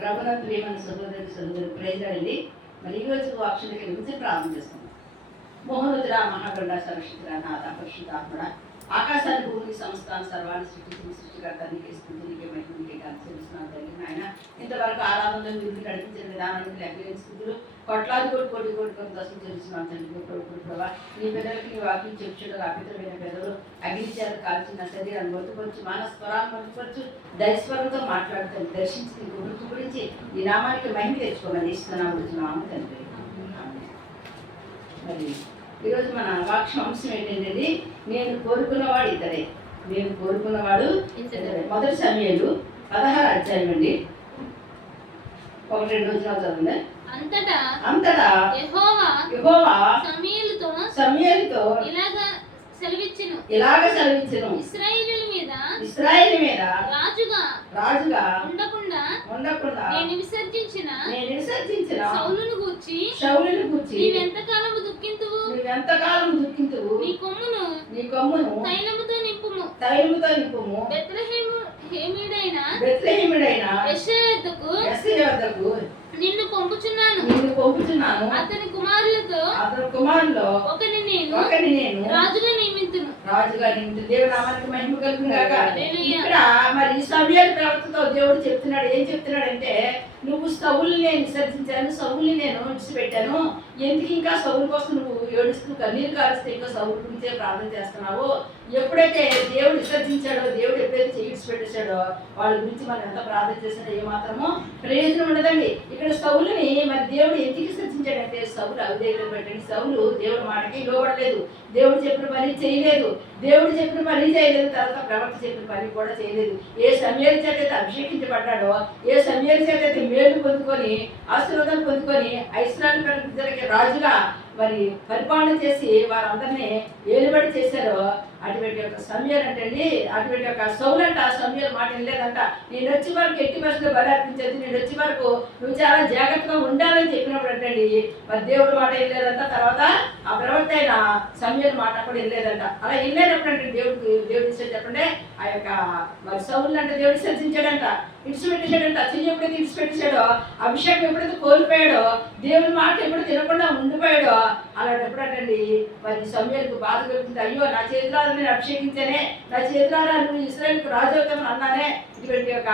ప్రభునందు ప్రియమైన సహోదరి ప్రైజ్లాడండి. మరి ఈరోజు వాక్షలకి గురించి ప్రారంభం చేస్తున్నాం. మోహనుద్ర మహాగండ సరక్షితుర నాథ పరిశుద్ధాత్మడ ఆకాశాన్ని భూమిని సంస్థాన సర్వాన్ని సృష్టించిన సృష్టికర్త నీకే స్థితి నీకే మహిమ నీకే తెలుస్తున్నాను తల్లి నాయన. ఇంతవరకు ఆరాధనలో మీరు నడిపించిన విధానానికి లెక్కలేని స్థితులు కోట్లాది కోటి దశలు తెలుస్తున్నాను తండ్రి. ప్రభావ నీ పెద్దలకి నీ వాక్యం చెప్పుచుండగా అపితమైన పెద్దలు అగ్నిచేత కాల్చిన శరీరాన్ని మృతుపరచు మానస్వరాన్ని మృతుపరచు దైస్వరంతో మాట్లాడుతాను దర్శించి నీ గురించి గురించి ఈ నామానికి మహిమ తెచ్చుకోమని ఇస్తున్నాము తండ్రి. మరి ఈరోజు మన వాక్యం అంశం ఏంటంటే నేను కోరుకున్నవాడు ఇతడే. నేను కోరుకున్నవాడు ఇతడే. మొదటి సమయాలు 16 అధ్యాయం అండి. 1-2 వచనాలు చదవండి. అంతటా యెహోవా సమూయేలుతో ఇలాగ సెలవిచ్చెను, ఇశ్రాయేలు మీద రాజుగా ఉండకుండా నేను విసర్జించిన సౌలును గూర్చి నీవెంతకాలము దుఃఖింతువు, నీ కొమ్మును తైలముతో నింపుము. బెత్లెహేమీయుడైన యెషయా యొద్దకు నిన్ను పంపుచున్నాను. అతని కుమారులతో ఒకని నేను రాజుగా నియమింతును. దేవుని నామానికి మహిమ కలుగును గాక. ఇక్కడ మరి సమూయేలు ప్రవక్తతో దేవుడు చెప్తున్నాడు. ఏం చెప్తున్నాడంటే, నువ్వు సౌలుని నేను విసర్జించాను, సౌలుని నేను విడిచిపెట్టాను. ఎందుకు ఇంకా సౌలు కోసం నువ్వు ఏడుస్తూ కన్నీరు కారుస్తూ ఇంకా సౌలు గురించే ప్రార్థన చేస్తున్నావు? ఎప్పుడైతే దేవుడు విసర్జించాడో, దేవుడు ఎప్పుడైతే విడిచిపెట్టేశాడో వాళ్ళ గురించి మనం ఎంత ప్రార్థన చేసినా ఏమాత్రమో ప్రయోజనం ఉండదండి. ఇక్కడ సౌలుని మరి దేవుడు ఎందుకు విసర్జించాడంటే, సౌలు అవిధేయతను పెట్టండి. సౌలు దేవుడి మాటకి లోబడలేదు, దేవుడు చెప్పిన పని చేయలేదు, తర్వాత ప్రవక్త చెప్పిన పని కూడా చేయలేదు. ఏ సమూయేలు చేత అయితే అభిషేకించబడ్డాడో, ఏ సమూయేలు చేత అయితే మేలు పొందుకొని ఆశీర్వాదాలు పొందుకొని ఇశ్రాయేలు ప్రజలకి రాజుగా మరి పరిపాలన చేసి వారందరినీ ఏలుబడి చేశారో, అటువంటి యొక్క సమూయేలు అంటండి, అటువంటి యొక్క సౌలు అంట సమూయేలు మాట వినలేదంట. నేను వచ్చే వరకు ఎట్టి పరిస్థితుల్లో బలి అర్పించేది, నేను వచ్చే వరకు నువ్వు చాలా జాగ్రత్తగా ఉండాలని చెప్పినప్పుడు అంటండి మరి దేవుడు మాట వినలేదంట. తర్వాత ఆ ప్రవక్త అయిన సమూయేలు మాట కూడా వినలేదంట. అలా వినలేనప్పుడు అంటే దేవుడు ఇచ్చాడు చెప్పండి. ఆ యొక్క మరి సౌలు అంటే దేవుడు విసర్జించాడంట, విడిచిపెట్టేశాడంట. చెయ్యి ఎప్పుడైతే విడిచిపెట్టేశాడో, అభిషేకం ఎప్పుడైతే కోల్పోయాడో, దేవుని మాట ఎప్పుడు తినకుండా ఉండిపోయాడో, అలాంటప్పుడు అంటండి మరి సమూయేలుకు బాధ కలుగుతుంది. అయ్యో, నా చేతులారా నేను అభిషేకించానే, నా చేతులారా నువ్వు ఇశ్రాయేలుకు రాజు అవుతామని అన్నానే, ఇటువంటి యొక్క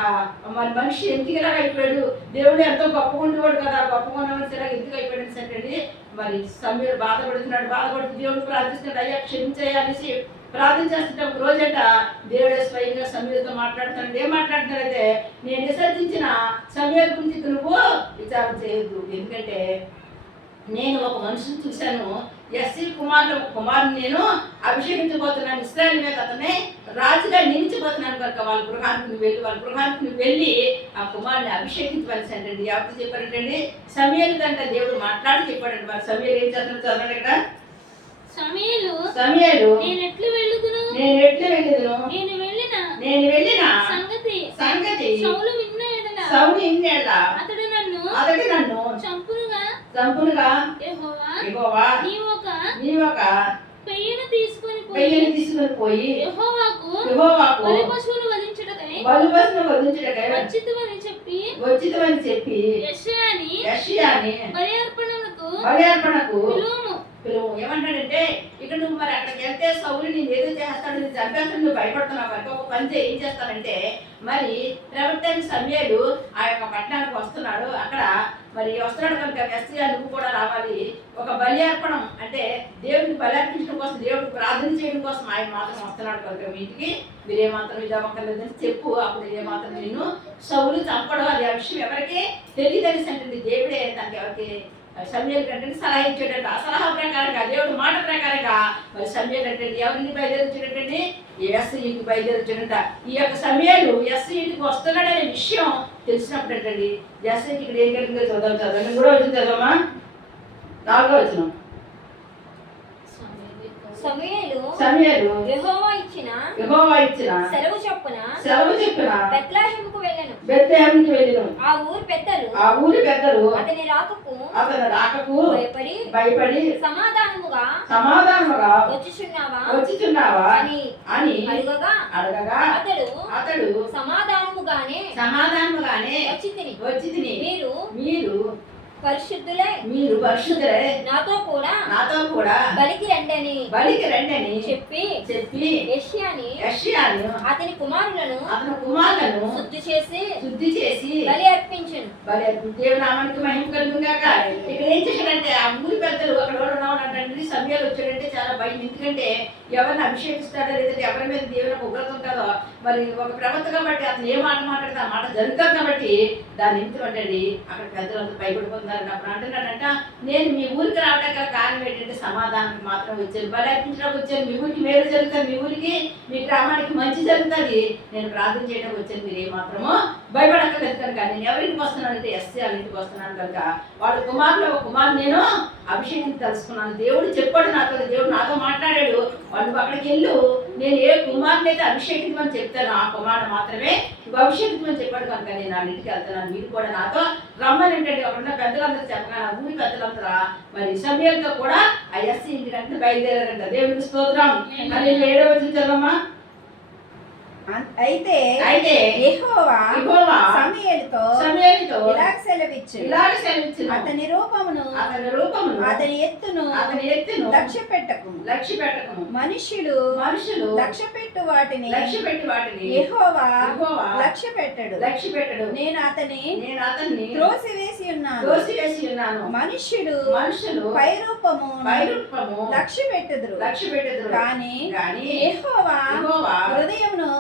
మరి మనిషి ఎందుకు ఇలాగ అయిపోయాడు? దేవుడు ఎంతో గొప్పగా ఉండేవాడు కదా, గొప్పగా ఉన్నవాడు ఇలా ఎందుకు అయిపోయాడు అంటే మరి సమూయేలు బాధపడుతూ దేవుడు ప్రార్థిస్తున్నాడు. అయ్యా క్షమించయ్యా అనేసి ప్రార్థన చేస్తుంటే ఒక రోజంట దేవుడే స్వయంగా సమూయేలుతో మాట్లాడుతున్నాడు. ఏం మాట్లాడుతున్నాడంటే, నేను విసర్జించిన సమూయేలు గురించి నువ్వు విచారణ చేయొద్దు, ఎందుకంటే నేను ఒక మనిషిని చూశాను, యెస్సీ కుమారుని నేను అభిషేకించబోతున్నాను, ఇశ్రాయేలు మీద అతనే రాజుగా నియమించబోతున్నాను కనుక వాళ్ళ గృహానికి నువ్వు వెళ్ళి ఆ కుమారుని అభిషేకించవలసి అంటండి. ఎవరితో చెప్పారంటండి? సమూయేలు కంట దేవుడు మాట్లాడి చెప్పాడండి. మరి సమూయేలు ఏం చేస్తున్నాడు చదవండి. ఇక్కడ సమూయేలు నేను ఎట్లు వెళ్ళుదును నేను వెళ్ళిన సంగతి సౌలు విన్నాడ అతడు నన్ను చంపునుగా యెహోవా నీవు ఒక పెయ్యను తీసుకొని పోయి యెహోవాకు బలి పశువును వధించుటకై వచ్చితివని చెప్పి యెషయాని బలి అర్పణకు పిలువు. ఏమంటాడంటే, ఇక్కడ నువ్వు మరి అక్కడికి వెళ్తే సౌలు నేను ఏదో చేస్తాడు, నేను చంపేస్తాడు, నువ్వు భయపడుతున్నావు కనుక ఒక పని చేయి. ఏం చేస్తానంటే, మరి ప్రవక్త సమూయేలు ఆ యొక్క పట్టణానికి వస్తున్నాడు. అక్కడ మరి వస్తున్నాడు కనుక యెషయా నువ్వు కూడా రావాలి. ఒక బలి అర్పణం అంటే దేవుడికి బలి అర్పించడం కోసం, దేవుడికి ప్రార్థన చేయడం కోసం ఆయన మాత్రం వస్తున్నాడు కనుక వీటికి మీరేమాత్రం ఇదమ్మక్కర్లేదని చెప్పు. అప్పుడు ఏమాత్రం నేను సౌలు చంపడం అది ఆ విషయం ఎవరికి తెలియదనేసి అంటే దేవుడే తనకి ఎవరికి సమూయేలు కంటే సలహా ఇచ్చేటట్టు. ఆ సలహా ప్రకారంగా దేవుడు మాట ప్రకారంగా మరి సమూయేలు అంటే ఎవరిని బయలుదేరించాడంటే యెస్సీకి బయలుదేరించాడంట. ఈ యొక్క సమూయేలు యెస్సీకి వస్తున్నాడనే విషయం తెలిసినప్పుడు అంటండి యెస్సీకి ఇక్కడ ఏం కలిగిందో చదవండి. కూడా వచ్చింది చదవమా, 4వ వచనం. సమూయేలు యెహోవా ఇచ్చిన సెలవు చొప్పున బెత్లెహేముకు వెళ్ళెను. బెత్లెహేముకి వెళ్ళెను. ఆ ఊరి పెద్దలు అతని రాకకు భయపడి సమాధానముగా వచ్చుచున్నావా అని అడగగా అతడు సమాధానముగానే వచ్చి తిని మీరు పరిశుద్ధులై నాతో కూడా బలికి రండని చెప్పి యెషయాని అతని కుమారులను శుద్ధి చేసి బలి అర్పించెను. దేవుని నామానికి మహిమ కలుగును గాక. ఇక్కడ ఏం చేశాడంటే ఆ ఊరి పెద్దలు అక్కడ ఉన్నాడంటే సమయాలు వచ్చాడంటే చాలా భయం. ఎందుకంటే ఎవరిని అభిషేకిస్తాడో లేదంటే ఎవరి మీద దేవునికి ఉగ్రత ఉంటుందో, మరి ఒక ప్రవక్తగా బట్టి అతను ఏ మాట మాట్లాడితే ఆ మాట జరుగుతుంది కాబట్టి దాని ఎందుకంటే అక్కడ పెద్దలంతా భయపడిపోతున్నారు. అప్పుడు అంటున్నాడంట, నేను మీ ఊరికి రావడానికి గల కారణం ఏంటంటే సమాధానానికి మాత్రం వచ్చాను, బలి అర్పించడానికి వచ్చాను, మీ ఊరికి మేలు జరుగుతుంది, మీ ఊరికి మీ గ్రామానికి మంచి జరుగుతుంది, నేను ప్రార్థన చేయడానికి వచ్చాను, మీరు ఏమాత్రమో భయపడక్కర్లేదు కనుక నేను ఎవరింటికి వస్తున్నానంటే ఎస్సీ వాళ్ళ ఇంటికి వస్తున్నాను కనుక వాళ్ళ కుమారులు ఒక కుమారు నేను అభిషేకం తెలుసుకున్నాను. దేవుడు చెప్పాడు నాతో, దేవుడు నాతో మాట్లాడాడు, వాళ్ళు అక్కడికి వెళ్ళు, నేను ఏ కుమారుని అయితే అభిషేకించమని చెప్తాను ఆ కుమారుడు మాత్రమే నువ్వు అభిషేకించమని చెప్పాడు కనుక నేను నా ఇంటికి వెళ్తున్నాను, మీరు కూడా నాతో రమ్మని ఏంటంటే అక్కడున్న పెద్దలందరూ చెప్పగా ఊరి పెద్దలందరూ మరి సమయంతో కూడా ఆ ఎస్సీ ఇంటికి బయలుదేరారంట. దేవుడికి స్తోత్రం. అది 7వ వచనం చదవమ్మా. అయితే యెహోవా సమూయేలుతో ఇలాగ సెలవిచ్చెను, అతని రూపమును అతని ఎత్తును లక్ష్య పెట్టకుము. మనుష్యులు లక్ష్య పెట్టు వాటిని యెహోవా లక్ష్య పెట్టడు. నేను అతన్ని త్రోసివేసి ఉన్నాను. మనుష్యులు పైరూపము లక్ష్య పెట్టుదురు, కానీ యెహోవా హృదయమును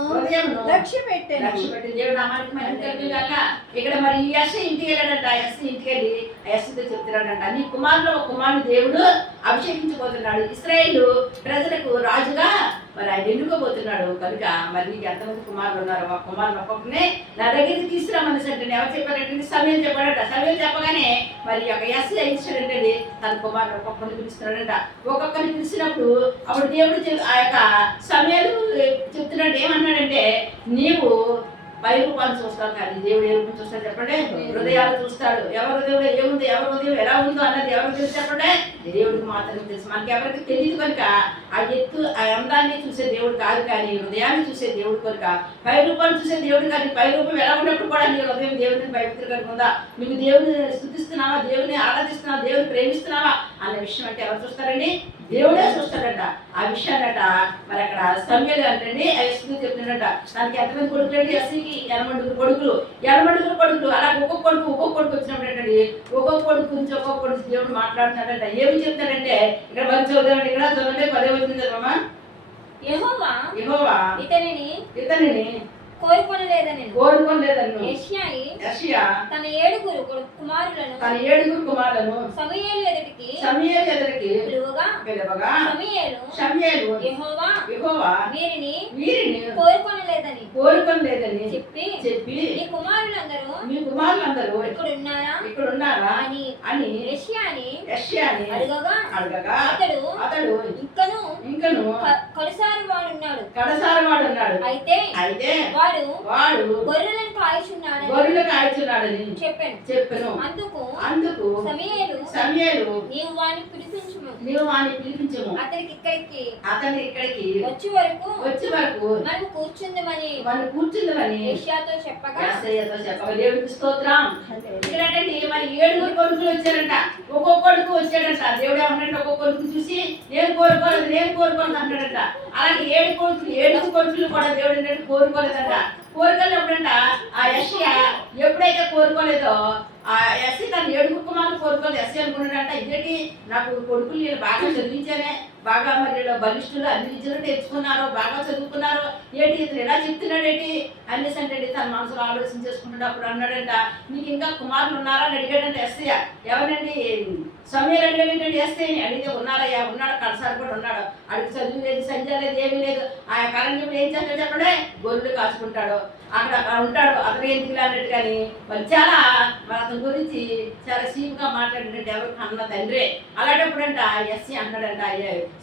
లక్ష్య పెట్టాను. దేవుడు నామానికి మహిమ కలుగును గాక. ఇక్కడ మరి ఈ యెషయా ఇంటికి వెళ్ళాడంట. యెషయా ఇంటికి వెళ్ళి యెషయాతో చెప్తున్నాడంట, నీ కుమారులో ఒక కుమారుని దేవుడు అభిషేకించబోతున్నాడు, ఇశ్రాయేలు ప్రజలకు రాజుగా మరి ఆయన ఎన్నుకోబోతున్నాడు కనుక మరి నీకు ఎంతమంది కుమారులు ఉన్నారు, ఆ కుమారులు ఒక్కొక్కనే నా దగ్గరికి తీసుకురామని అంటే ఎవరు చెప్పారంటే సమయం చెప్పాడట. సమయం చెప్పగానే మరి ఒక యెషయా ఇచ్చాడంటే తన కుమారులు ఒక్కొక్కరిని పిలుస్తున్నాడంట. ఒక్కొక్కరిని పిలిచినప్పుడు అప్పుడు దేవుడు ఆ యొక్క సమయాలు చెప్తున్నాడు, ఏమన్నాడంటే నీవు పై రూపాన్ని చూస్తాడు కానీ దేవుడు ఏ రూపం చూస్తాడు చెప్పండి, హృదయాలు చూస్తాడు. ఎవరి హృదయంలో ఏముంది, ఎవరి హృదయం ఎలా ఉందో అన్నది ఎవరికి తెలుసు చెప్పండి, దేవుడికి మాత్రమే తెలుసు. మనకి ఎవరికి తెలియదు కనుక ఆ ఎత్తు ఆ అందాన్ని చూసే దేవుడు కాదు కానీ హృదయాన్ని చూసే దేవుడు కనుక, పై రూపాన్ని చూసే దేవుడు కానీ పై రూపం ఎలా ఉన్నప్పుడు కూడా నీ హృదయం దేవుడిని పవిత్ర కనుక ఉందా, నువ్వు దేవుడిని స్తుతిస్తున్నావా, దేవుడిని ఆరాధిస్తున్నావా, దేవుడిని ప్రేమిస్తున్నావా అన్న విషయం అంటే ఎవరు చూస్తారండి, దేవుడే చూస్తాడట. ఆ విషయాన్నట మరి అక్కడ సమయాలు అంటే యెషయా చెప్తున్నాడట, దానికి ఎంతమంది కొడుకులు అంటే యెషయాకి 80 కొడుకులు అలా ఒక్కొక్క కొడుకు వచ్చినప్పుడు ఏంటండి ఒక్కొక్క కొడుకు నుంచి ఒక్కొక్క కొడుకు దేవుడు మాట్లాడుతున్నాడంట. ఏమి చెప్తాడంటే ఇక్కడ మంచి చదువుతామండి, ఇక్కడ చదవండి 10వ వచనం చదవమ్మా. యెహోవా ఇతనిని కోరుకోలేదని యెషయా తన 7 కుమారులను సమూయేలు ఎదుటికి పిలువగా సమూయేలు యెహోవా వీరిని కోరుకోలేదని చెప్పి మీ కుమారులందరూ ఇక్కడ ఉన్నారా అని యెషయాని అడగగా అతడు ఇంకను కడసారి వాడున్నాడు. అయితే వాడు గొర్రెలను కాయచున్నాడని చెప్పెను. అందుకు సమూయేలు నీవు వాని పిలిపించుము, అతని ఇక్కడికి వచ్చి వరకు మనం కూర్చుందమని యెషయాతో చెప్పగా దేవుడికి స్తోత్రం. ఇక్కడంటే మరి 7 కొడుకులు వచ్చారంట. ఒక్కొక్క కొడుకు వచ్చాడంట. దేవుడు ఏమన్నాడంటే ఒక్కొక్క కొడుకు చూసి నేను కోరుకోలేదు అంటాడంట. అలాగే 7 కొడుకులు కూడా దేవుడు ఏంటంటే కోరుకోలేదంట. కోరుకోలేదంట ఆ యెషయా ఎప్పుడైతే కోరుకోలేదో ఆ యెషయా తన 7 కుమారులు కోరుకోలేదు. యెషయా అనుకున్నాడంట, ఇదేంటి నాకు కొడుకులు నేను బాగా చదివించానే, బాగా మరి బలిష్ఠులు అన్ని విద్యలు నేర్చుకున్నారు, బాగా చదువుకున్నారు, ఏంటి ఇతను ఎలా చెప్తున్నాడు ఏంటి అనేసి అంటే తన మనసులో ఆలోచన చేసుకుంటాడు. అప్పుడు అన్నాడంట, నీకు ఇంకా కుమారులు ఉన్నారా అని అడిగాడంటే యెషయా. ఎవరండి సమూయేలు అడిగాడంటే యెషయాని అడిగితే ఉన్నారయ్యా, ఉన్నాడు, కడసారి కూడా ఉన్నాడు, అడిగి చదువు లేదు, సంధ్య లేదు, ఏమీ లేదు. ఆ కారణంలో ఏం చేస్తాడు చెప్పండి, గొర్రెలు కాచుకుంటాడు, అక్కడ ఉంటాడు, అతను ఎందుకు అన్నట్టు. కానీ మరి చాలా అతని గురించి చాలా సీమ్గా మాట్లాడినట్టు ఎవరికి అన్న తండ్రి. అలాంటప్పుడంట యెషయా అంటాడంట,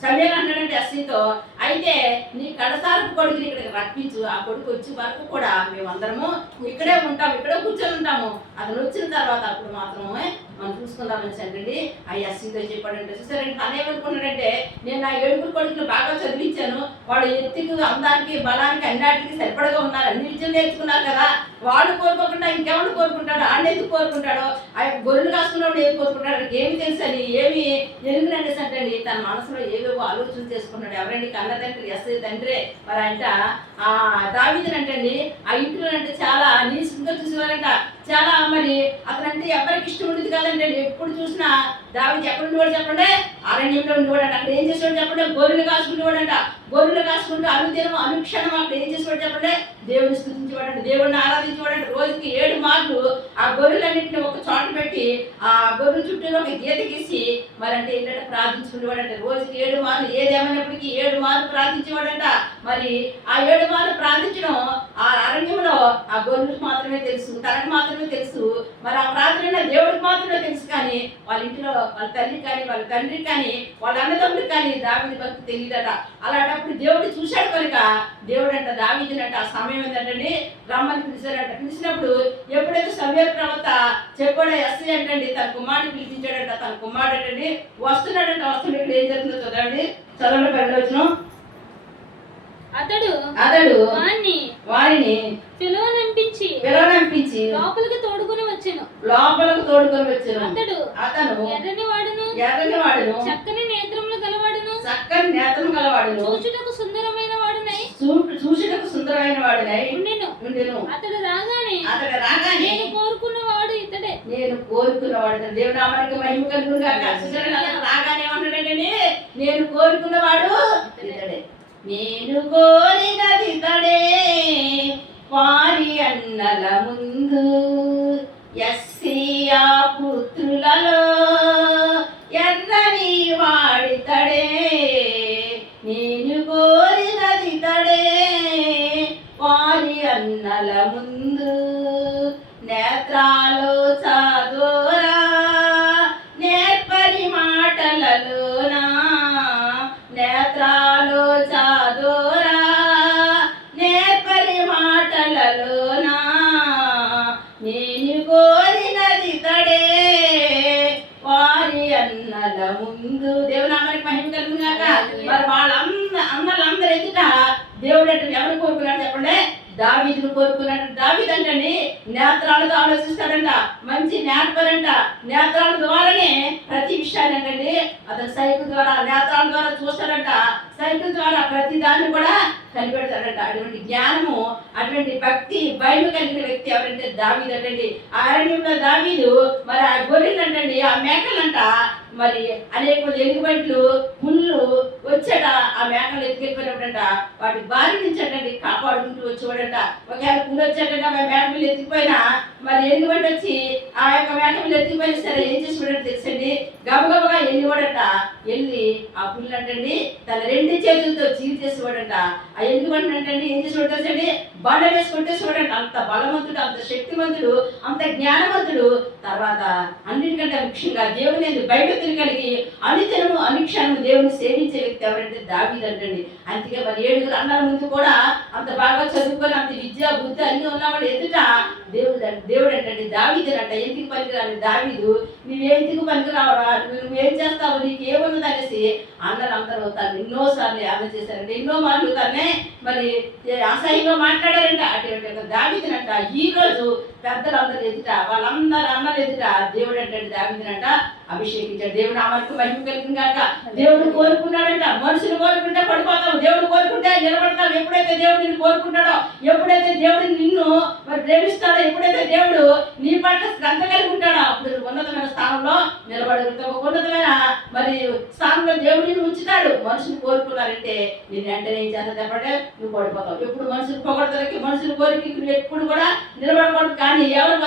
సమూయేలు అంటాడంటే ఎస్సీతో, అయితే నీ కడసారపు కొడుకుని ఇక్కడికి రప్పించు, ఆ కొడుకు వచ్చే వరకు కూడా మేమందరము ఇక్కడే ఉంటాము, ఇక్కడే కూర్చొని ఉంటాము, అతను వచ్చిన తర్వాత అప్పుడు మాత్రమే మనం చూసుకుందామని అంటండి ఆ ఎస్సీతో చెప్పాడంటే. చూసారండి తను ఏమనుకున్నాడంటే, నేను నా 7 కొడుకులు బాగా చదివించాను, వాడు ఎత్తుకు అందానికి బలానికి అన్నిటికీ సరిపడగా ఉన్నారు, అన్ని విద్యలు నేర్చుకున్నారు కదా, వాడు కోరుకోకుండా ఇంకెవరు కోరుకుంటాడు, ఆడ ఎందుకు కోరుకుంటాడో, ఆ యొక్క గొర్రెలు కాసుకున్నవాడు ఏం కోరుకుంటాడు, ఏమి తెలుసు అని ఏమి ఎరుగుననేసి అంటండి తన మనసులో ఏవేవో ఆలోచన చేసుకున్నాడు. ఎవరండి? కన్న తండ్రి ఎస్ఐ తండ్రే. మరి అంట ఆ దావీదుని అంటండి ఆ ఇంట్లో అంటే చాలా నీసుగా చూసేవారంట, చాలా మరి అతనంటే ఎవరికి ఇష్టం ఉండేది కాదంటే, ఎప్పుడు చూసినా దావీదు ఎక్కడ ఉండేవాడు చెప్పండి? అరణ్యంలో ఉండేవాడంట. అక్కడ ఏం చేసేవాడు చెప్పండి? గొర్రెలు కాసుకునేవాడంట. గొర్రెలు కాసుకుంటూ అనుదినం అనుక్షణం అక్కడ ఏం చేసేవాడు చెప్పండి? దేవుని స్తుతించేవాడంట, దేవుడిని ఆరాధించేవాడంట. రోజుకి 7 మార్లు ఆ గొర్రెలన్నింటినీ ఒక చోట పెట్టి ఆ గొర్రెల చుట్టూ ఒక గీత గీసి మరి అంటే ఏంటంటే ప్రార్థించుకునేవాడంట. రోజుకి 7 మార్లు, ఏదేమైనప్పటికీ 7 మార్లు ప్రార్థించేవాడంట. మరి ఆ 7 మార్లు ప్రార్థించడం ఆ అరణ్యంలో ఆ గొర్రెలకు మాత్రమే తెలుసు, తనకు మాత్రమే తెలుసు. మరి ఆ ప్రార్థన దేవుడికి మాత్రమే తెలుసు, కానీ వాళ్ళ ఇంట్లో వాళ్ళ తల్లి కానీ వాళ్ళ తండ్రి కానీ వాళ్ళ అన్నదమ్ముడికి కానీ దావీదు భక్తి తెలియదట. అలాంటప్పుడు దేవుడు చూశాడు కనుక దేవుడు అంట దావీదునంట ఆ సమయం ఏంటంటే రమ్మని పిలిచాడంట. పిలిచినప్పుడు ఎప్పుడైతే సమూయేలు ప్రవక్త చెప్పాడో ఎస్ఐ అంటండి తన కుమారుడిని పిలిపించాడంట. తన కుమారుడు అంటండి వస్తున్నాడంట. వస్తున్నప్పుడు ఏం జరుగుతుందో చదవండి, చదవండి 12 అతడు వారిని పిలువనంపించి లోపలికి తోడుకొని వచ్చెను. అతను ఎర్రని వాడును చక్కని నేత్రములు గలవాడును చూచుటకు సుందరమైన వాడునై ఉండెను. అతడు రాగానే నేను కోరుకున్న వాడు ఇతడే. దేవుడు నామానికి మహిమ కలుగును గాక. రాగానే ఏమన్నాడంటే, నేను కోరుకున్నవాడు ఇతడే, నేను కోరినది తడే, వారి అన్నల ముందు ఎస్సీయా పుత్రులలో ఎర్రని వాడితడే, నేను కోరినది తడే, వారి అన్నల ముందు నేత్రాలు చాదోరా నేర్పరి మాటలలోనా, నేత్రాలు చాదోరా నేర్పరి మాటలలోనా, నేను కోరినది తడే, వారి అన్నల ముందు. దేవుని నామానికి మహిమ కలుగును గాక. మరి వాళ్ళ అన్నలందరూ ఎదుట దేవుడు అంటే ఎవరు కోరుకున్నాడు చెప్పండి? దావీదును కోరుకున్నాడు. దావీదు అంటండి నేత్రాలతో ఆలోచిస్తాడంట, మంచి నేర్పరంట. నేత్రాల ద్వారానే ప్రతి విషయాన్ని అంటండి అతను సైకిల్ ద్వారా నేత్రాల ద్వారా చూస్తాడంట, సైకిల్ ద్వారా ప్రతి దాన్ని కూడా కనిపెడతాడంట. అటువంటి జ్ఞానము, అటువంటి భక్తి భయం కలిగిన వ్యక్తి ఎవరంటే దావీదు అంటండి. ఆ అరణ్యంలో దావీదు మరి ఆ గొర్రెలు అంటండి ఆ మేకలంట మరి అనేక ఎలుగుబంట్లు పుల్లు వచ్చాట. ఆ మేకలు ఎత్తుకెళ్ళిపోయినప్పుడంట వాటి బారి నుంచి అంటండి కాపాడుకుంటూ వచ్చేవాడంట. ఒకవేళ పుల్లు వచ్చాడంట ఆ మేక పిల్లలు ఎత్తుకుపోయినా మరి ఎలుగుబంటి వచ్చి ఆ యొక్క మేక పిల్లలు ఎత్తుకుపోయినా సరే ఏం చేసేవాడంటే తెలుసండి, గబగబగా వెళ్ళివాడట. వెళ్ళి ఆ పుల్లు అంటండి తన 2 చేతులతో చీరి చేసేవాడంట. ఆ ఎలుగుబంటి అంటండి ఏం చేసేవాడు తెలుసండి, బండ వేసుకుంటే చూడండి అంత బలవంతుడు, అంత శక్తివంతుడు, అంత జ్ఞానవంతుడు. తర్వాత అన్నిటికంటే ముఖ్యంగా దేవుని భయభక్తులు కలిగి అనుదినము అనుక్షణము దేవుని సేవించే వ్యక్తి ఎవరంటే దావీదు అంటండి. అందుకే మరి 7 అన్నల ముందు కూడా అంత బాగా చదువుకొని అంత విద్య బుద్ధి అన్ని ఉన్నవాడు ఎదుట దేవుడు అంటండి దావీదు అంట ఎందుకు పనికిరాని దావీదు, నువ్వెందుకు పనికిరావడా, నువ్వేం చేస్తావు, నీకు ఏమున్నది అనేసి అన్నలందరూ తను ఎన్నోసార్లు ఆమె చేశారంటే, ఎన్నో మార్లు తనే మరి అసహ్యంగా మాట్లాడారంట. అటువంటి దావీదునంట ఈ రోజు పెద్దలందరూ ఎదుట వాళ్ళందరూ అన్నలు ఎదుట దేవుడు అంటే దావీదునంట అభిషేకించాడు. దేవుడు నామానికి మహిమ కలిగిన గాక. దేవుడు కోరుకున్నాడంట. మనుషులు కోరుకుంటే పడిపోతావు, దేవుడు కోరుకుంటే నిలబడతావు. ఎప్పుడైతే దేవుడు నిన్ను కోరుకుంటాడో, ఎప్పుడైతే దేవుడు నిన్ను మరి ప్రేమిస్తాడో, ఎప్పుడైతే దేవుడు నీ పట్ల శ్రద్ధ కలిగి ఉంటాడో అప్పుడు నువ్వు ఉన్నతమైన స్థానంలో నిలబడగలుగుతావు. ఉన్నతమైన మరి స్థానంలో దేవుడు నిన్ను ఉంచుతాడు. మనుషులు కోరుకున్నారంటే నేను వెంటనే ఏం చేస్తా చెప్పంటే నువ్వు పడిపోతావు. ఎప్పుడు మనుషులు పొగడతలకి మనుషులు కోరిక నువ్వు ఎప్పుడు కూడా నిలబడకూడదు. కానీ ఎవరు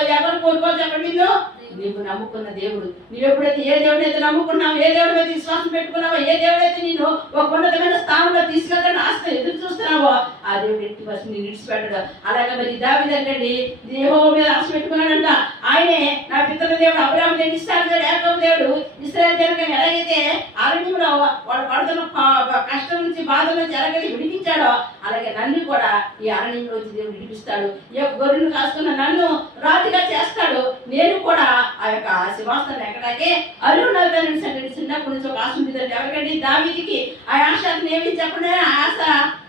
కోరుకోవాలి చెప్పండి, నువ్వు నమ్ముకున్న దేవుడు. నువ్వు ఎప్పుడైతే ఏ దేవుడైతే నమ్ముకున్నావు, ఏ దేవుడి మీద విశ్వాసం పెట్టుకున్నావో, ఏ దేవుడైతే నేను ఒక ఉన్నతమైన స్థానంలో తీసుకెళ్తాను ఆస్తి ఎదురు చూస్తున్నావో ఆ దేవుడు ఎట్టి ఫస్ట్ నేను విడిచిపెట్టడు. అలాగే మరి దావీదు అంటండి యెహోవా మీద ఆశ పెట్టుకున్నాడంట. ఆయనే నా పితరుల దేవుడు, అబ్రాహాము దేవుడు, ఇస్సాకు దేవుడు, యాకోబు దేవుడు, ఇశ్రాయేలు జనాంగం ఎలాగైతే అరణ్యంలో వాడు పడుతున్న పిలిపిస్తాడు. ఈ యొక్క గొర్రెలు కాసుకున్న నన్ను రాజుగా చేస్తాడు. నేను కూడా ఆ యొక్క సింహాసనం ఎక్కడాకే అరుణాలని చిన్నప్పటి నుంచి ఒక ఆశ ఉండేదంటే ఎవరికంటే దావీదుకి ఆ ఆశ అతను ఏమి చెప్పండి, ఆ ఆశ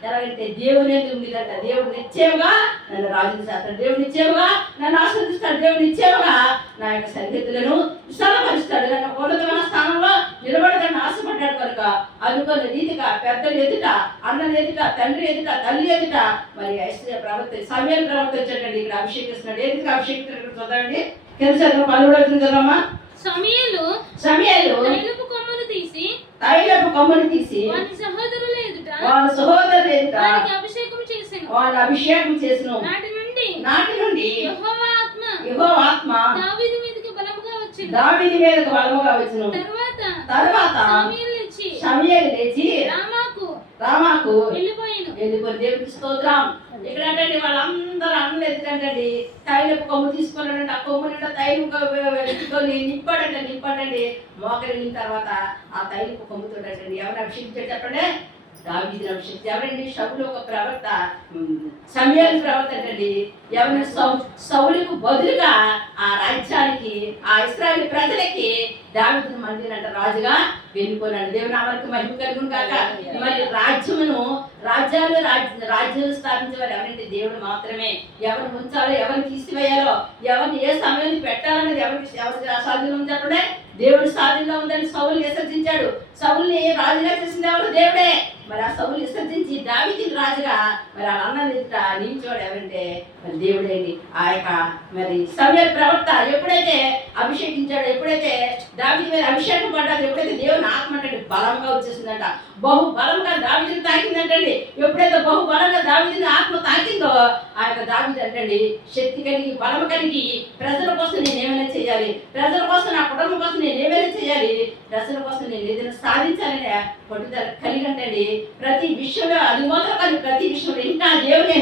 ఎలాగంటే దేవుని ఉండేదంట. దేవుడు నిశ్చయముగా నన్ను రాజుని చేస్తాడు, దేవుడు నిశ్చయముగా నన్ను ఆస్వాదిస్తాడు, దేవుడు నిశ్చయముగా నా యొక్క సరిహద్దులను విశాలపరుస్తాడు, నన్ను ఉన్నతమైన స్థానంలో నిలబడదని ఆశపడ్డాడు కనుక అనుకున్న రీతిగా పెద్దలు ఎదుట, అన్నలు ఎదుట, తండ్రి ఎదుట, తల్లి ఎదుట మరి ఐశ్వర్య ప్రవర్త సమయాన్ని ప్రవర్తించండి. ఇక్కడ అభిషేకిస్తున్నాడు. ఎందుకు అభిషేకిస్తున్నాడు చదవండి. తెలుసా 11 చదవమ్మా. సమూయేలు తైలపు కొమ్మను తీసి వాని సహోదరుల ఎదుట వానికి అభిషేకం చేసెను. నాటి నుండి యెహోవా ఆత్మ దావీదు మీదకి బలముగా వచ్చెను. తరువాత సమూయేలు లేచి రామాకు వెళ్ళిపోయాను. దేవుడికి స్తోత్రం. ఇక్కడ అంటే వాళ్ళందరూ అన్నలు ఎదుటండి తైలపు కొమ్ము తీసుకున్నాడంటే ఆ కొమ్ము నిండా తైలం ఎత్తుకొని నింపాడండి. మోకరిన తర్వాత ఆ తైలపు కొమ్ముతో ఎవరు అభిషేకించాడు చెప్పండి? దావీదుని అభిషేకించి. ఎవరండి? సౌలు ఒక ప్రవక్త, సమూయేలు ప్రవక్త అండి. ఎవరిని? సౌలుకు బదులుగా ఆ రాజ్యానికి, ఆ ఇశ్రాయేలు ప్రజలకి దావీదుని మందిరంట రాజుగా వెళ్ళిపోయినాడు. దేవుని నామానికి మహిమ కలుగును కాక. మరి రాజ్యాలు స్థాపించేవారు ఎవరంటే దేవుడు మాత్రమే. ఎవరిని ఉంచాలో, ఎవరిని తీసివేయాలో, ఎవరిని ఏ సమయాన్ని పెట్టాలనేది ఎవరికి సాధ్యం చెప్పండి? దేవుడు సాధ్యంగా ఉందని సౌలు విసర్జించాడు. సౌలుని రాజుగా చేసింది ఎవరు? దేవుడే. మరి ఆ సౌలు విసర్జించి దావీదుని రాజుగా మరి ఆ అన్న నిలిచోడు ఎవరంటే మరి దేవుడేంటి. ఆ యొక్క మరి సమూయేలు ప్రవక్త ఎప్పుడైతే అభిషేకించాడో, ఎప్పుడైతే దావీదు మీద అభిషేకం పడ్డాడు, ఎప్పుడైతే దేవుని ఆత్మ అంటే బలంగా వచ్చేసిందంట, బహు బలంగా దావీదుని తాకిందంటండి. ఎప్పుడైతే బహు బలంగా దావీదుని ఆత్మ తాకిందో ఆ యొక్క దావీదు అంటండి శక్తి కలిగి, బలం కలిగి ప్రజల కోసం నేను ఏమైనా చేయాలి, ప్రజల కోసం, నా కుటుంబం కోసం నేను ఏమైనా చేయాలి, ప్రజల కోసం నేను ఏదైనా సాధించాలనే పట్టుదల కలిగి అంటండి. ప్రతి విషయంలో అది మాత్రం కాదు, ప్రతి విషయంలో ఇంకా దేవుని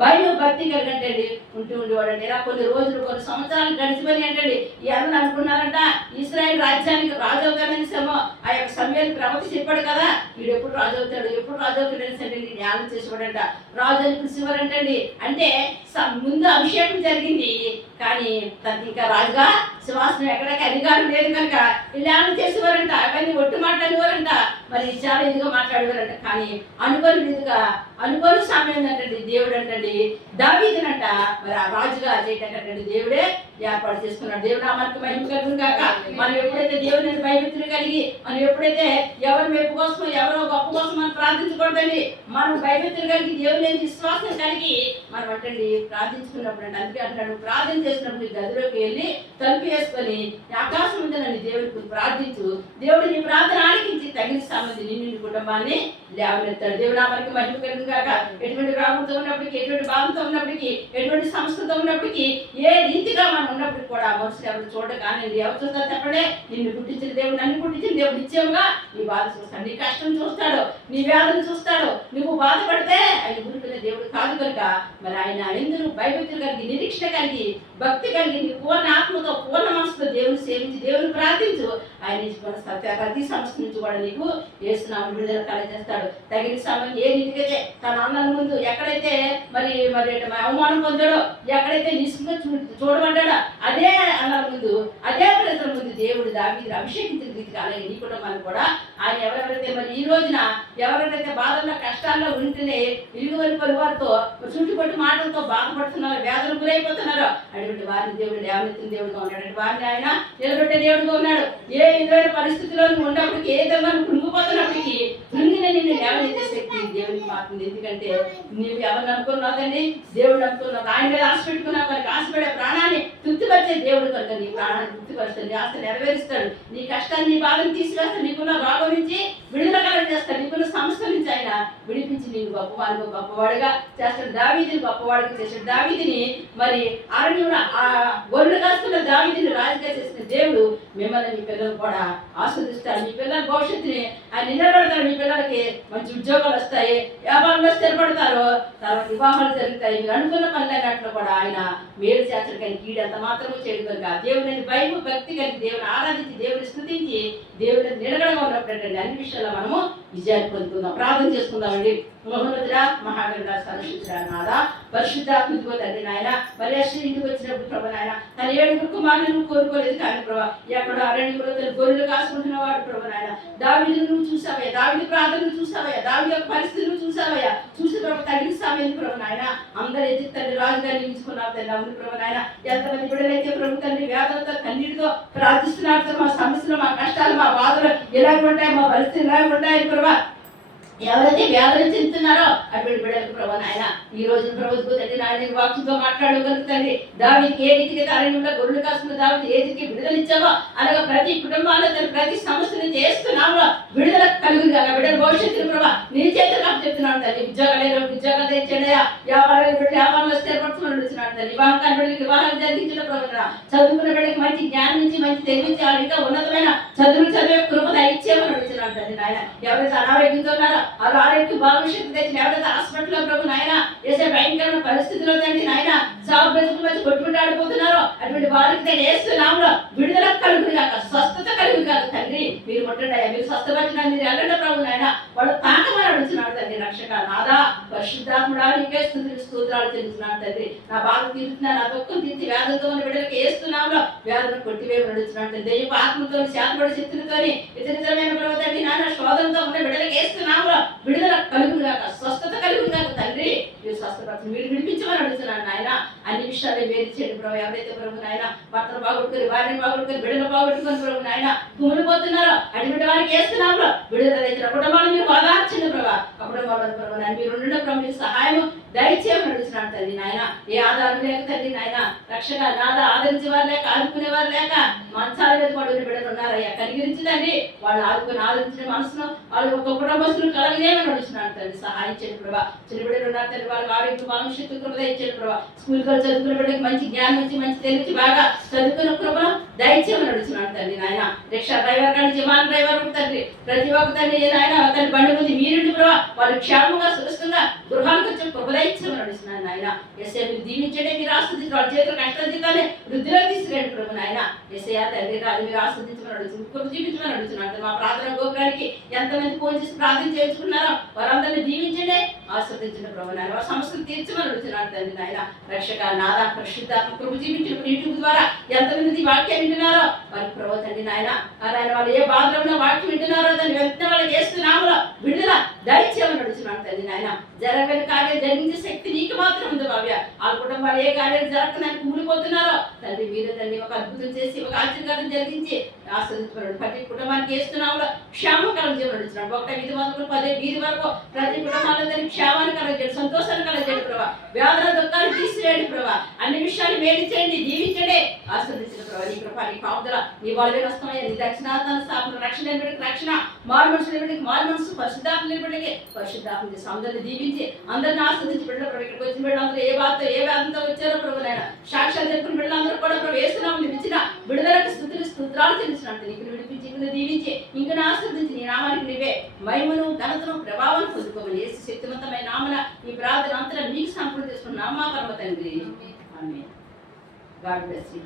భయం భక్తి కలిగంటండి ఉండేవాడండి. ఇలా కొన్ని రోజులు, కొన్ని సంవత్సరాలు గడిచిపోయి అంటండి ఈ అన్న అనుకున్నారంట ఇశ్రాయేల్ రాజ్యానికి రాజు అవుతాడని ఆ యొక్క సమూయేలు ప్రవక్త చెప్పాడు కదా, వీడు ఎప్పుడు రాజు అవుతాడు, ఎప్పుడు రాజు అవుతాడని సరే జ్ఞానం చేసేవాడంట. రాజు అని పిలిచేవారంటండి. అంటే ముందు అభిషేకం జరిగింది కానీ తనకి ఇంకా రాజుగా సింహాసనం ఎక్కడికి అధికారం లేదు కనుక జ్ఞానం చేసేవారంట. అవన్నీ ఒట్టు మాట్లాడేవారంట, మరి చాలా ఇదిగా మాట్లాడేవారంట. కానీ అనుకోని విధంగా అనుకోని సమయం అంటండి దేవుడు అంటండి దావీదునంట మరి ఆ రాజుగా చేయటండి దేవుడే ఏర్పాటు చేసుకున్నాడు. దేవుడు నామానికి మహిమ కలుగును కాక. మనం ఎప్పుడైతే దేవుని భయభక్తులు కలిగి, మనం ఎప్పుడైతే ఎవరి మెప్పు కోసం, ఎవరో గొప్ప కోసం మనం ప్రార్థించకూడదండి. మనం భయభక్తులు కలిగి, దేవుని విశ్వాసం కలిగి మనం అంటండి ప్రార్థించుకున్నప్పుడు అంటే అందుకే అంటాడు, ప్రార్థన చేసినప్పుడు గదిలోకి వెళ్ళి తలుపు వేసుకొని ఆకాశం ఉంది నన్ను దేవుడికి ప్రార్థించు, దేవుడు నీ ప్రార్థన ఆలకించి తగిన సామంతి నిన్ను కుటుంబాన్ని లేవనెత్తాడు. దేవుడు నామానికి మహిమ కలుగును కాక. ఎటువంటి రాగుతో ఉన్నప్పటికీ, ఎటువంటి భావంతో ఉన్నప్పటికీ, ఎటువంటి సంస్థతో ఉన్నప్పటికీ, ఏ రీతిగా మనం ఉన్నప్పటికీ కూడా మనుషులు ఎవరు చూడగానే ఎవరు చూస్తారు చెప్పండి? నిన్ను పుట్టించిన దేవుడు, నన్ను పుట్టించిన దేవుడు నిత్యంగా నీ బాధ చూస్తాడు, నీ కష్టం చూస్తాడు, నీ వ్యాధులు చూస్తాడు. నువ్వు బాధపడితే ఆయన గురిపిన దేవుడు కాదు కనుక మరి ఆయన ఎందుకు భయభక్తులు కలిగి, నిరీక్షణ కలిగి, భక్తి కలిగి, నీ పూర్ణ ఆత్మతో, పూర్ణ మనసుతో దేవుని సేవించి, దేవుని ప్రార్థించు. ఆయన ప్రతి సంస్థ నుంచి కూడా నీకు యేసునామమున విడుదల కలగజేస్తాడు. తగిన సమయం ఏ రీతికైతే తన అన్నల ముందు ఎక్కడైతే మరి అవమానం పొందాడో, ఎక్కడైతే నిష్ఠగా చూడబడ్డాడో అదే అన్నల ముందు, అదే ప్రజల ముందు దేవుడు దావీదుని అభిషేకించిన రీతిగా అలాగే నీ కుటుంబాన్ని కూడా ఆయన ఎవరెవరైతే మరి ఈ రోజున ఎవరెవరైతే బాధల్లో, కష్టాల్లో ఉంటేనే ఇరుగువరి పరివారితో చుట్టుపట్టు మాటలతో బాధపడుతున్నారో, వేదన గురైపోతున్నారో అటువంటి వారిని దేవుడు లేవనెత్తిన దేవుడుగా ఉన్నాడు. వారిని ఆయన నిలబెట్టే దేవుడుగా ఉన్నాడు. ఏ విధమైన పరిస్థితిలో ఉన్నప్పటికీ, ఏ విధంగా కృంగిపోతున్నప్పటికీ కృంగిన నిన్ను లేవనెత్తే శక్తి దేవుడికి మారుతుంది. ఎందుకంటే నువ్వు ఎవరిని అనుకున్నావుదండి? దేవుడు అనుకున్నావు. ఆయన మీద ఆశ పెట్టుకున్నావు కనుక ఆశపడే ప్రాణాన్ని తృప్తిపరిచే దేవుడు కనుక నీ ప్రాణాన్ని తృప్తిపరుస్తాడు, నీ ఆశ నెరవేరుస్తాడు, నీ కష్టాన్ని, నీ బాధను తీసివేస్తాడు, నీకున్న రోగం నుంచి విడుదల కలగజేస్తాడు, నీకున్న సంస్థ నుంచి ఆయన విడిపించి నీకు గొప్పవాడుగా చేస్తాడు. దావీదుని గొప్పవాడుగా చేస్తాడు. దావీదుని మరి అరణ్యంలో ఆ గొర్రెలు కాస్తున్న దావీదుని రాజుగా చేసిన దేవుడు మిమ్మల్ని, మీ పిల్లలు కూడా ఆస్వాదిస్తాడు. మీ పిల్లల భవిష్యత్తుని ఆయన నిలబెడతాడు. మీ పిల్లలకి మంచి ఉద్యోగాలు వస్తాయి, వ్యాపారంలో స్థిరపడతారు, తర్వాత వివాహాలు జరుగుతాయి. మీరు అనుకున్న పనులన్నింటిలో కూడా ఆయన మేలు చేస్తాడు. కానీ కీడు ఎంత మాత్రమే చేయడు కనుక దేవుని భయం భక్తి కలిగి, దేవుని ఆరాధించి, దేవుని స్తుతించి, దేవుని నిలకడగా ఉన్నప్పుడు అన్ని విషయాల్లో మనము విజయాన్ని పొందుకుందాం. ప్రార్థన చేసుకుందామండి. మహోన్నతుడా, మహాగణుడా, సర్వశక్తుడా, నాథా పరిశుద్ధాత్మతో తండ్రి నాయన మరి అసలు ఇంటికి వచ్చినప్పుడు ప్రభు నాయన తన 7 కుమారులను కోరుకోలేదు కానీ ప్రభు ఎక్కడ అరణ్యంలో తన గొర్రెలు కాసుకుంటున్న వాడు ప్రభు నాయన దావీదును నువ్వు చూసావయ్యా, దావీదు ప్రార్థనలు చూసావయ్యా, దావీదు యొక్క పరిస్థితులు చూసావయ్యా, చూసి ప్రభు తగిన సమయం ప్రభు నాయన అందరూ ఎదురు తండ్రి రాజుగా నియమించుకున్నావు తండ్రి. అవును ప్రభు నాయన ఎంతమంది బిడ్డలైతే ప్రభు తండ్రి వేదనతో కన్నీటితో ప్రార్థిస్తున్నారు, మా సమస్యలు మా కష్టాలు మా బాధలు ఎలాగ ఉంటాయి, మా పరిస్థితులు ఎలాగ ఉంటాయని ప్రభు ఎవరైతే వ్యాధులు చెందుతున్నారో అటువంటి బిడ్డలకు ప్రభు నాయన ఈ రోజు ప్రభుత్వ తండ్రి నాయన వాక్యంతో మాట్లాడగలుగుతండి. దావీదుకి ఏ రీతికి అరణ్యంలో గొర్రెలు కాసుకున్న దావీదు ఏ రీతికి విడుదలిచ్చావో అలాగే ప్రతి కుటుంబాల్లో తన ప్రతి సమస్యను చేస్తున్నాము విడుదల కలుగుగా బిడ్డల భవిష్యత్తును ప్రభా నీ చేతులు చెప్తున్నాడు తల్లి. ఉద్యోగాలు తెచ్చాడయా, వ్యాపారంలో స్థిరపడుతున్నాడు నడుస్తున్నాడు తల్లి. వివాహం బిడ్డలకి వివాహాలు జరిగించిన ప్రభు చదువుకున్న బిడ్డకి మంచి జ్ఞానం నుంచి మంచి తెలివించి ఇంకా ఉన్నతమైన చదువులు చదివే కృప ఇచ్చేమని నడుస్తున్నాడు తల్లి నాయన. ఎవరైతే అనారోగ్యంతో ఉన్నారో ఆ ఆరోగ్యం భవిష్యత్తు తెచ్చిన ఎవరైతే హాస్పిటల్లో ప్రభు నాయన వేసే భయంకరమైన పరిస్థితుల్లో తండ్రి నాయన సాగు బ్రతుకు వచ్చి కొట్టుకుంటాడిపోతున్నారో అటువంటి వారికి వేస్తున్నాము విడుదల కలుగురు కాక స్వస్థత కలుగురు కాక తండ్రి. మీరు ముట్టండి, మీరు స్వస్థపరిచిన మీరు వెళ్ళండి ప్రభు నాయన. వాళ్ళు తాకమని అడుగుతున్నాడు తండ్రి. రక్షక నాదా పరిశుద్ధాత్ముడా నీకే స్తోత్రాలు చెల్లిస్తున్నాడు తండ్రి. నా బాధ తీరుతున్నా, నా దుఃఖం తీర్చి వేదంతో ఉన్న బిడ్డలకు వేస్తున్నాము వేదన కొట్టివేమని అడుగుతున్నాడు తండ్రి. దైవ ఆత్మతో శాతపడి శక్తులతో ఇతరితరమైన ప్రభు తండ్రి నాన్న శోధనతో ఉన్న బిడ్డలకు వేస్తున్నాము విడుదల కలుగురు కాక స్వస్థత కలుగురు కాక తండ్రి. మీరు స్వస్థపరచండి, మీరు విడిపించమని అడుగుతున్నాను నాయన. అన్ని విషయాలు వేరు చేయండి ప్రభు. ఎవరైతే ప్రభు నాయన భర్తను బాగొట్టుకొని భార్యను బాగొట్టుకొని బిడ్డలు బాగొట్టుకొని ప్రభు నాయన కుమిలిపోతున్నారో అటువంటి వారికి వేస్తున్నాము విడుదల ఇచ్చిన కుటుంబాలు మీరు ఆధార్చండి ప్రభా. అప్పుడు ప్రభు నాయన మీరు ఉండడం ప్రభు మీరు సహాయం దయచేయమని అడుగుతున్నాను తల్లి నాయన. ఏ ఆధారం లేక తల్లి నాయన రక్షక నాద ఆదరించే వారు లేక ఆదుకునేవారు లేక మంచాల మీద పడుకునే బిడ్డలు ఉన్నారయ్యా, కనిగిరించదండి. వాళ్ళు ఆదరించిన మనసును వాళ్ళు ఒక కుటుంబస్తులు కలగజేయమని అడుగుతున్నాను తల్లి. సహాయం చేయండి ప్రభా. చిన్న బిడ్డలు ఉన్నారు తల్లి, వాళ్ళకి ఆరోగ్య భవిష్యత్తు కృప దయచేయండి ప్రభా. స్కూల్కి చదువుకునే బిడ్డకి మంచి జ్ఞానం ఇచ్చి మంచి తెలిసి బాగా చదువుకున్న కృపను దయచేయమని అడుగుతున్నాను తల్లి నాయన. రిక్షా డ్రైవర్ కానీ విమాన డ్రైవర్ తండ్రి ప్రతి ఒక్క తండ్రి నాయన తల్లి బండి ముందు మీరుండి ప్రభా వాళ్ళు క్షేమంగా సురక్షంగా గృహాలకు వచ్చి కృప దయచేయమని అడుగుతున్నాను నాయన. ఎస్ఐ మీరు దీవించండి, మీరు ఆస్వాదించండి, వాళ్ళ చేతులు కష్టాన్ని వృద్ధిలో తీసుకురండి ప్రభు నాయన. ఎస్ఐ తండ్రి రాదు మీరు ఆస్వాదించమని అడుగుతుంది, కృప జీవించమని అడుగుతున్నాను. మా ప్రార్థన గోపురానికి ఎంతమంది ఫోన్ చేసి ప్రార్థన చేయించుకున్నారో వారందరినీ దీవించండి, ఆస్వాదించండి ప్రభు నాయన. వారి సమస్యలు తీర్చమని అడుగుతున్నాను తండ్రి నాయన. రక్షక నాదా పరిశుద్ధాత్మ కృప జీవించిన యూట్యూబ్ ద్వారా ఎంతమంది వాక్యం వింటున్నారో వారికి ప్రభు తండ్రి నాయన ఆయన వాళ్ళు ఏ బాధలో ఉన్న వాక్యం వింటున్నారో దాన్ని వెంటనే వాళ్ళకి వేస్తున్నాము విడుదల దయచేయమని అడుగుతున్నాను తండ్రి నాయన. జరగని కార్యాలు జరిగించే శక్తి నీకు మాత్రం ఉంది భావ్య. ఆ కుటుంబాలు ఏ కార్యాలు జరగడానికి కూలిపోతున్నారో తండ్రి మీరు తండ్రి ఒక అద్భుతం చేసి ఒక ఆశ్చర్యకారం జరిగించి ఆస్వాదించబడు. ప్రతి కుటుంబానికి వేస్తున్నాము క్షేమం కలగజేయమని అడుగుతున్నాడు. ఒకటే వీధి మొదలు 10 వీధి వరకు ప్రతి కుటుంబాల్లో దానికి క్షేమాన్ని కలగజేయండి, సంతోషాన్ని కలగజేయండి ప్రభా. వ్యాధుల దుఃఖాలు తీసివేయండి ప్రభా. అన్ని విషయాలు మేలు చేయండి, దీవించండి, ఆస్వాదించిన ప్రభా. నీ కృప నీ కాపుదల నీ వాళ్ళే వస్తామయ్యా. నీ దక్షిణార్థాన్ని స్థాపన రక్షణ నిలబడికి రక్షణ, మారు మనసు నిలబడికి మారు మనసు, పరిశుద్ధాత్మ నిలబడికి పరిశుద్ధాత్మ అందరిని దీవించి అందరిని ఆస్వాదించి బిడ్డలు ప్రభు. ఇక్కడికి వచ్చిన బిడ్డలందరూ ఏ బాధతో ఏ వేదంతో వచ్చారో ప్రభు నాయన సాక్షాత్ చెప్పుకున్న బిడ్డలందరూ కూడా ప్రభు వేస్తున్నాము ఇచ్చిన బిడుదలకు స్తోత్రాలు చెల్లించినట్టు నీకు విడిపించి ఇంకా దీవించి ఇంకా ఆస్వాదించి నీ నామానికి నీవే మహిమను ఘనతను ప్రభావాన్ని పొందుకోమని యేసు శక్తివంతమైన నామన ఈ ప్రార్థన అంతా నీకు సంపూర్ణ చేసుకున్న నామా పరమ తండ్రి. ఆమేన్. God bless you.